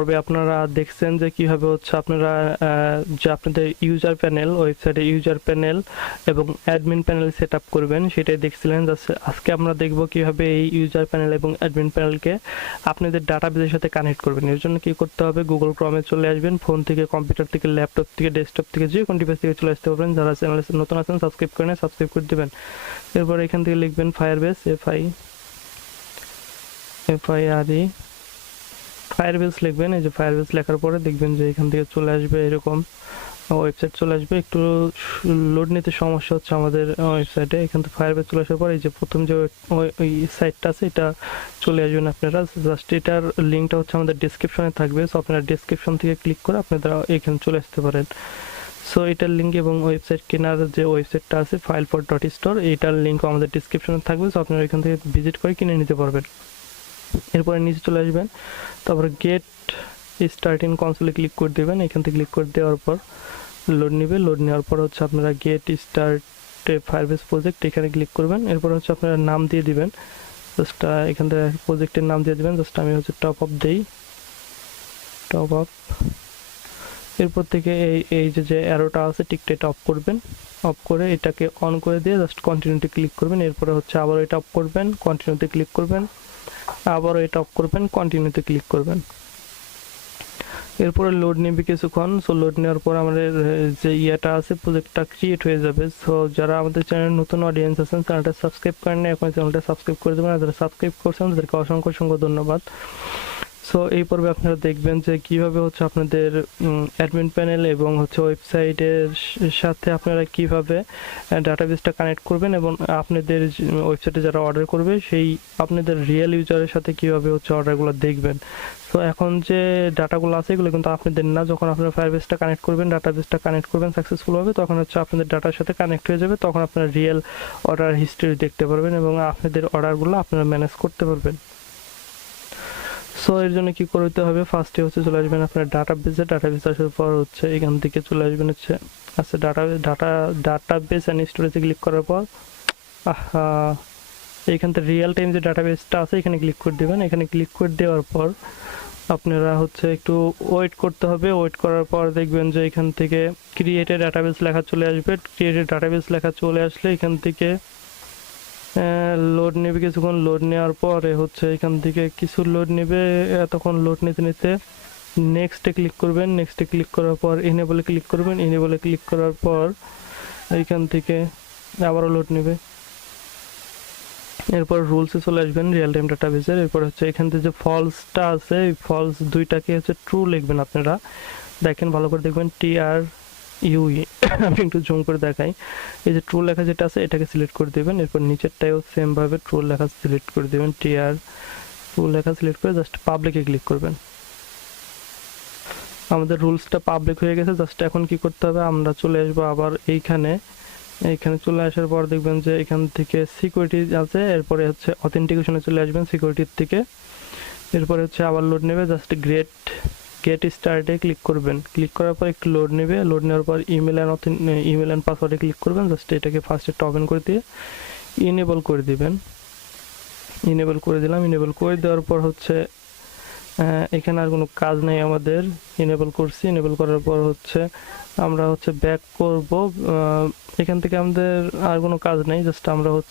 তবে আপনারা দেখছেন যে কিভাবে হচ্ছে আপনারা যে আপনাদের ইউজার প্যানেল, ওয়েবসাইটে ইউজার প্যানেল এবং অ্যাডমিন প্যানেল সেট আপ করবেন, সেটাই দেখছিলেন। আজকে আমরা দেখব কিভাবে এই ইউজার প্যানেল এবং অ্যাডমিন প্যানেলকে আপনাদের ডাটাবেসের সাথে কানেক্ট করবেন। এর জন্য কি করতে হবে, গুগল ক্রমে চলে আসবেন, ফোন থেকে, কম্পিউটার থেকে, ল্যাপটপ থেকে, ডেস্কটপ থেকে, যে কোনো ডিভাইস থেকে চলে আসতে পারবেন। যারা চ্যানেলে নতুন আছেন সাবস্ক্রাইব করে সাবস্ক্রাইব করে দেবেন। এরপর এখান থেকে লিখবেন ফায়ারবেস, FIRE ফায়ারবেস লিখবেন। এই যে ফায়ারবেস লেখার পরে দেখবেন যে এখান থেকে চলে আসবে এরকম ওয়েবসাইট চলে আসবে। একটু লোড নিতে সমস্যা হচ্ছে আমাদের ওয়েবসাইটে। এখান থেকে ফায়ারবেস চলে আসার পর এই যে প্রথম যে ওই সাইটটা আছে এটা চলে আসবেন আপনারা। জাস্ট এটার লিঙ্কটা হচ্ছে আমাদের ডিসক্রিপশনে থাকবে, সো আপনারা ডিসক্রিপশন থেকে ক্লিক করে আপনারা এখানে চলে আসতে পারেন। সো এটার লিঙ্ক এবং ওয়েবসাইট কেনার যে ওয়েবসাইটটা আছে fileport.store, এইটার লিঙ্কও আমাদের ডিসক্রিপশনে থাকবে, সো আপনারা এখান থেকে ভিজিট করে কিনে নিতে পারবেন। এরপরে নিচে চলে আসবেন, তারপরে গেট স্টার্ট ইন কনসোলে ক্লিক করে দেবেন। এখান থেকে ক্লিক করে দেওয়ার পর লোড নেবে। লোড নেওয়ার পর হচ্ছে আপনারা গেট স্টার্ট ফায়ারবেস প্রজেক্ট এখানে ক্লিক করবেন। এরপর হচ্ছে আপনারা নাম দিয়ে দিবেন, জাস্ট এখান থেকে প্রজেক্টের নাম দিয়ে দিবেন। জাস্ট আমি হচ্ছে টপ আপ দেই, টপ আপ। এরপর থেকে এই যে অ্যারোটা আছে টিকটা এটা অফ করবেন। অফ করে এটাকে অন করে দিয়ে জাস্ট কন্টিনিউতে ক্লিক করবেন। এরপরে হচ্ছে আবার এটা অফ করবেন, কন্টিনিউতে ক্লিক করবেন, আবারও এটা অফ করবেন, কন্টিনিউতে ক্লিক করবেন। এরপরে লোড নেবে কিছুক্ষণ। সো লোড নেওয়ার পর আমাদের যে ইয়েটা আছে প্রজেক্টটা ক্রিয়েট হয়ে যাবে। সো যারা আমাদের চ্যানেলের নতুন অডিয়েন্স আছেন, চ্যানেলটা সাবস্ক্রাইব করেন না, এখন চ্যানেলটা সাবস্ক্রাইব করে দেবেন। আর যারা সাবস্ক্রাইব করছেন তাদেরকে অসংখ্য অসংখ্য ধন্যবাদ। সো এই পর্বে আপনারা দেখবেন যে কিভাবে হচ্ছে আপনাদের অ্যাডমিন প্যানেল এবং হচ্ছে ওয়েবসাইটের সাথে আপনারা কিভাবে ডাটাবেসটা কানেক্ট করবেন এবং আপনাদের ওয়েবসাইটে যারা অর্ডার করবে সেই আপনাদের রিয়েল ইউজারের সাথে কিভাবে হচ্ছে অর্ডারগুলো দেখবেন। তো এখন যে ডাটাগুলো আছে এগুলো কিন্তু আপনাদের না। যখন আপনারা ফায়ারবেসটা কানেক্ট করবেন, ডাটাবেসটা কানেক্ট করবেন সাকসেসফুলভাবে, তখন হচ্ছে আপনাদের ডাটার সাথে কানেক্ট হয়ে যাবে। তখন আপনারা রিয়েল অর্ডার হিস্ট্রি দেখতে পারবেন এবং আপনাদের অর্ডারগুলো আপনারা ম্যানেজ করতে পারবেন। সো এর জন্য কি করতে হবে, ফার্স্টে হচ্ছে চলে আসবেন আপনার ডাটাবেসে। ডাটাবেস আসার পর হচ্ছে এখান থেকে চলে আসবেন হচ্ছে আচ্ছা ডাটাবেস অ্যান্ড স্টোরেজে ক্লিক করার পর এইখান থেকে রিয়েল টাইম যে ডাটাবেসটা আছে এখানে ক্লিক করে দেবেন। এখানে ক্লিক করে দেওয়ার পর আপনারা হচ্ছে একটু ওয়েট করতে হবে। ওয়েট করার পর দেখবেন যে এখান থেকে ক্রিয়েটেড ডাটাবেস লেখা চলে আসবে। ক্রিয়েটেড ডাটাবেস লেখা চলে আসলে এখান থেকে লোড নেবে কিছুক্ষণ। লোড নেওয়ার পরে হচ্ছে এখান থেকে কিছু লোড নেবে, এতক্ষণ লোড নিতে নিতে নেক্সটে ক্লিক করবেন। নেক্সটে ক্লিক করার পর এনেবলে ক্লিক করবেন। এনেবলে ক্লিক করার পর এইখান থেকে আবারও লোড নেবে। এরপর রুলসে চলে আসবেন রিয়েল টাইম ডাটাবেসের। এরপর হচ্ছে এখান থেকে যে ফলসটা আছে এই ফলস দুইটাকে হচ্ছে ট্রু লিখবেন আপনারা। দেখেন ভালো করে দেখবেন, TRUE আমি একটু জুম করে দেখাই। এই যে ট্রু লেখা যেটা আছে এটাকে সিলেক্ট করে দেবেন। এরপর নিচেরটাও সেম ভাবে ট্রু লেখা সিলেক্ট করে দেবেন। ট্রু লেখা সিলেক্ট করে জাস্ট পাবলিকে ক্লিক করবেন। আমাদের রুলসটা পাবলিক হয়ে গেছে। জাস্ট এখন কি করতে হবে, আমরা চলে আসবো আবার এইখানে চলে আসার পর দেখবেন যে এখান থেকে সিকিউরিটি আছে। এরপরে হচ্ছে অথেন্টিকেশনে চলে আসবেন সিকিউরিটির থেকে। এরপরে হচ্ছে আবার লোড নেবে, জাস্ট গেট স্টার্টে ক্লিক করবেন। ক্লিক করার পর একটু লোড নেবে। লোড নেওয়ার পর ইমেল অ্যান্ড পাসওয়ার্ডে ক্লিক করবেন। জাস্ট এটাকে ফার্স্টে ওপেন করে দিয়ে ইনেবল করে দিবেন। ইনেবল করে দিলাম। ইনেবল করে দেওয়ার পর হচ্ছে এখানে আর কোনো কাজ নেই আমাদের। ইনেবল করছি। ইনেবল করার পর হচ্ছে আমরা হচ্ছে ব্যাক করব। এখান থেকে আমাদের আর কোনো কাজ নেই, জাস্ট আমরা হচ্ছে